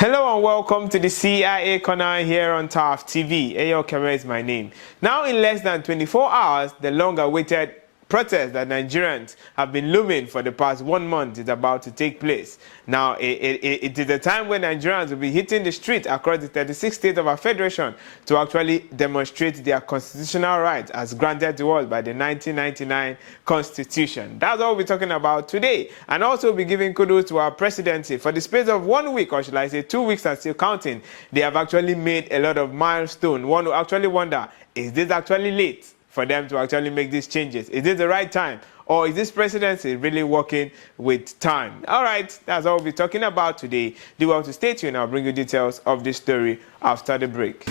Hello and welcome to the CIA Corner here on TAF TV. Ayo Keme is my name. Now in less than 24 hours, the long-awaited protest that Nigerians have been looming for the past 1 month is about to take place. Now, it is a time when Nigerians will be hitting the street across the 36 states of our federation to actually demonstrate their constitutional rights as granted to us by the 1999 Constitution. That's what we'll be talking about today. And also we'll be giving kudos to our presidency. For the space of 1 week, or should I say 2 weeks and still counting, they have actually made a lot of milestones. One will actually wonder, is this actually late for them to actually make these changes? Is this the right time? Or is this presidency really working with time? All right, that's all we'll be talking about today. Do well to stay tuned. I'll bring you details of this story after the break.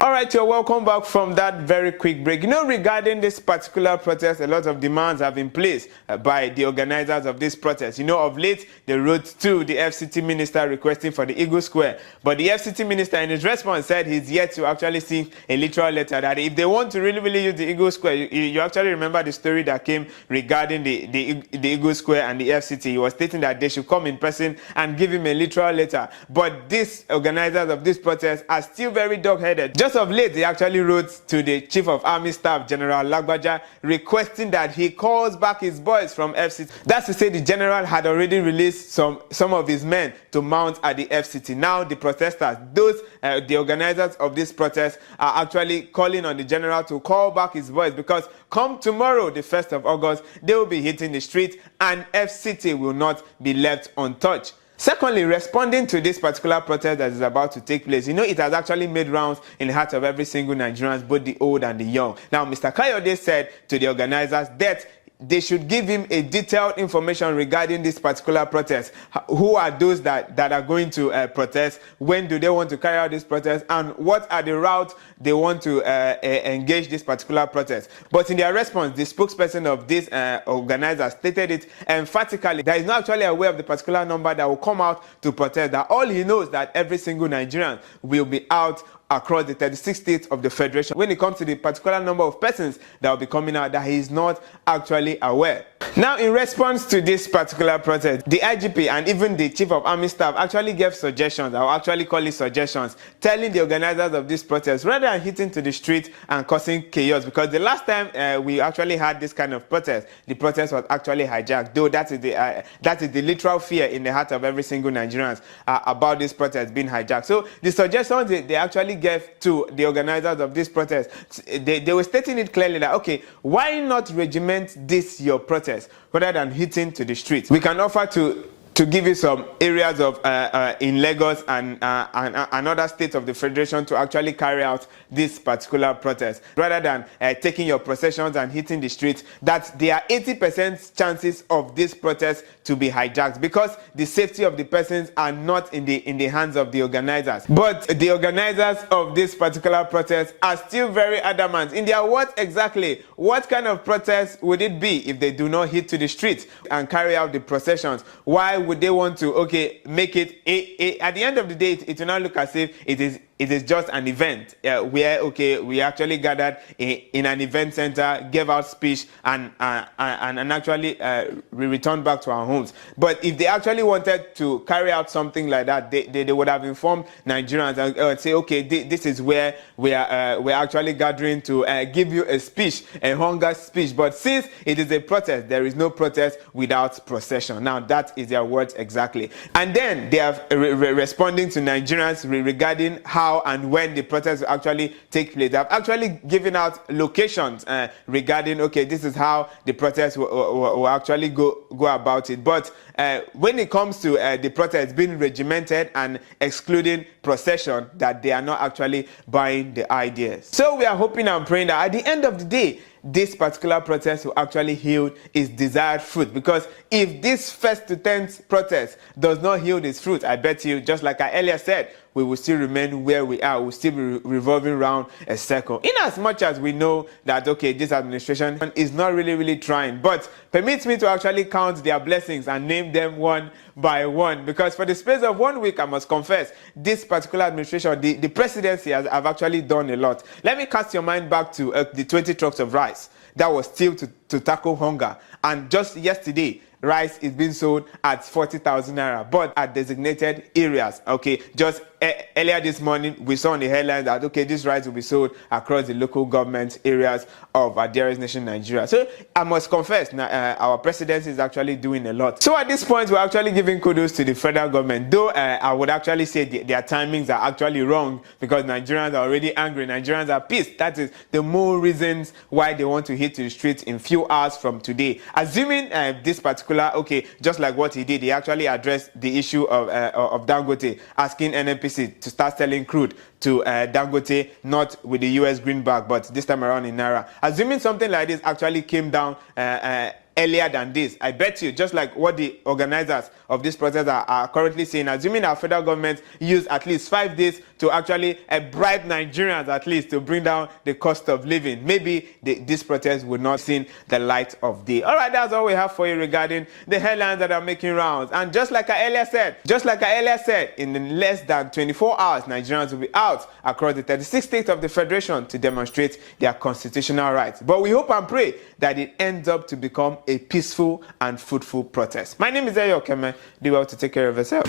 All right, you're welcome back from that very quick break. You know, regarding this particular protest, a lot of demands have been placed by the organizers of this protest. You know, of late, they wrote to the FCT minister requesting for the Eagle Square. But the FCT minister, in his response, said he's yet to actually see a literal letter that if they want to really use the Eagle Square, you actually remember the story that came regarding the Eagle Square and the FCT. He was stating that they should come in person and give him a literal letter. But these organizers of this protest are still very dog-headed. Just of late, they actually wrote to the Chief of Army Staff, General Lagbaja, requesting that he calls back his boys from FCT. That's to say the general had already released some of his men to mount at the FCT. Now the protesters, the organizers of this protest, are actually calling on the general to call back his boys, because come tomorrow, the 1st of August, they will be hitting the street and FCT will not be left untouched. Secondly, responding to this particular protest that is about to take place, you know, it has actually made rounds in the heart of every single Nigerian, both the old and the young. Now, Mr. Kayode said to the organizers that they should give him a detailed information regarding this particular protest. Who are those that are going to protest? When do they want to carry out this protest? And what are the routes they want to engage this particular protest? But in their response, the spokesperson of this organizer stated it emphatically that he's not actually aware of the particular number that will come out to protest. That all he knows that every single Nigerian will be out across the 36 states of the federation. When it comes to the particular number of persons that will be coming out, that he is not actually aware. Now, in response to this particular protest, the IGP and even the Chief of Army Staff actually gave suggestions, I'll actually call it suggestions, telling the organizers of this protest, rather than hitting to the street and causing chaos, because the last time we actually had this kind of protest, the protest was actually hijacked, though that is the literal fear in the heart of every single Nigerian about this protest being hijacked. So the suggestions they actually gave to the organizers of this protest, they were stating it clearly that, okay, why not regiment this your protest rather than hitting to the streets? We can offer to give you some areas of in Lagos and other states of the federation to actually carry out this particular protest, rather than taking your processions and hitting the streets. That there are 80% chances of this protest to be hijacked, because the safety of the persons are not in the hands of the organizers. But the organizers of this particular protest are still very adamant in their words. Exactly what kind of protest would it be if they do not hit to the streets and carry out the processions? Why would they want to make it at the end of the day? It will not look as if it is just an event where we actually gathered in an event center, gave out speech, and actually we returned back to our homes. But if they actually wanted to carry out something like that, they would have informed Nigerians and say, okay, this is where we're actually gathering to give you a speech, a hunger speech. But since it is a protest, there is no protest without procession. Now that is their words exactly. And then they are responding to Nigerians regarding how and when the protest will actually take place. They have actually given out locations regarding, okay, this is how the protest will actually go about it. But when it comes to the protest being regimented and excluding procession, that they are not actually buying the ideas. So we are hoping and praying that at the end of the day, this particular protest will actually yield its desired fruit. Because if this 1st to 10th protest does not yield its fruit, I bet you, just like I earlier said, we will still remain where we are. We'll still be revolving around a circle. In as much as we know that, okay, this administration is not really trying, but permit me to actually count their blessings and name them one by one, because for the space of 1 week, I must confess, this particular administration, the presidency have actually done a lot. Let me cast your mind back to the 20 trucks of rice that was still to tackle hunger. And just yesterday, rice is being sold at 40,000 naira, but at designated areas. Okay, just earlier this morning, we saw on the headlines that, okay, this rice will be sold across the local government areas of our dearest nation, Nigeria. So I must confess, our presidency is actually doing a lot. So at this point, we're actually giving kudos to the federal government, though I would actually say their timings are actually wrong, because Nigerians are already angry. Nigerians are pissed. That is the more reasons why they want to hit to the streets in few hours from today. Assuming this particular, okay, just like what he did, he actually addressed the issue of Dangote, asking NNPC to start selling crude to Dangote, not with the US greenback, but this time around in Naira. Assuming something like this actually came down earlier than this, I bet you, just like what the organizers of this protest are currently saying, assuming our federal government used at least 5 days to actually bribe Nigerians at least to bring down the cost of living, maybe this protest would not see the light of day. All right, that's all we have for you regarding the headlines that are making rounds. And just like I earlier said, in less than 24 hours, Nigerians will be out across the 36 states of the Federation to demonstrate their constitutional rights. But we hope and pray that it ends up to become a peaceful and fruitful protest. My name is Eyo Keme. Do well to take care of yourself.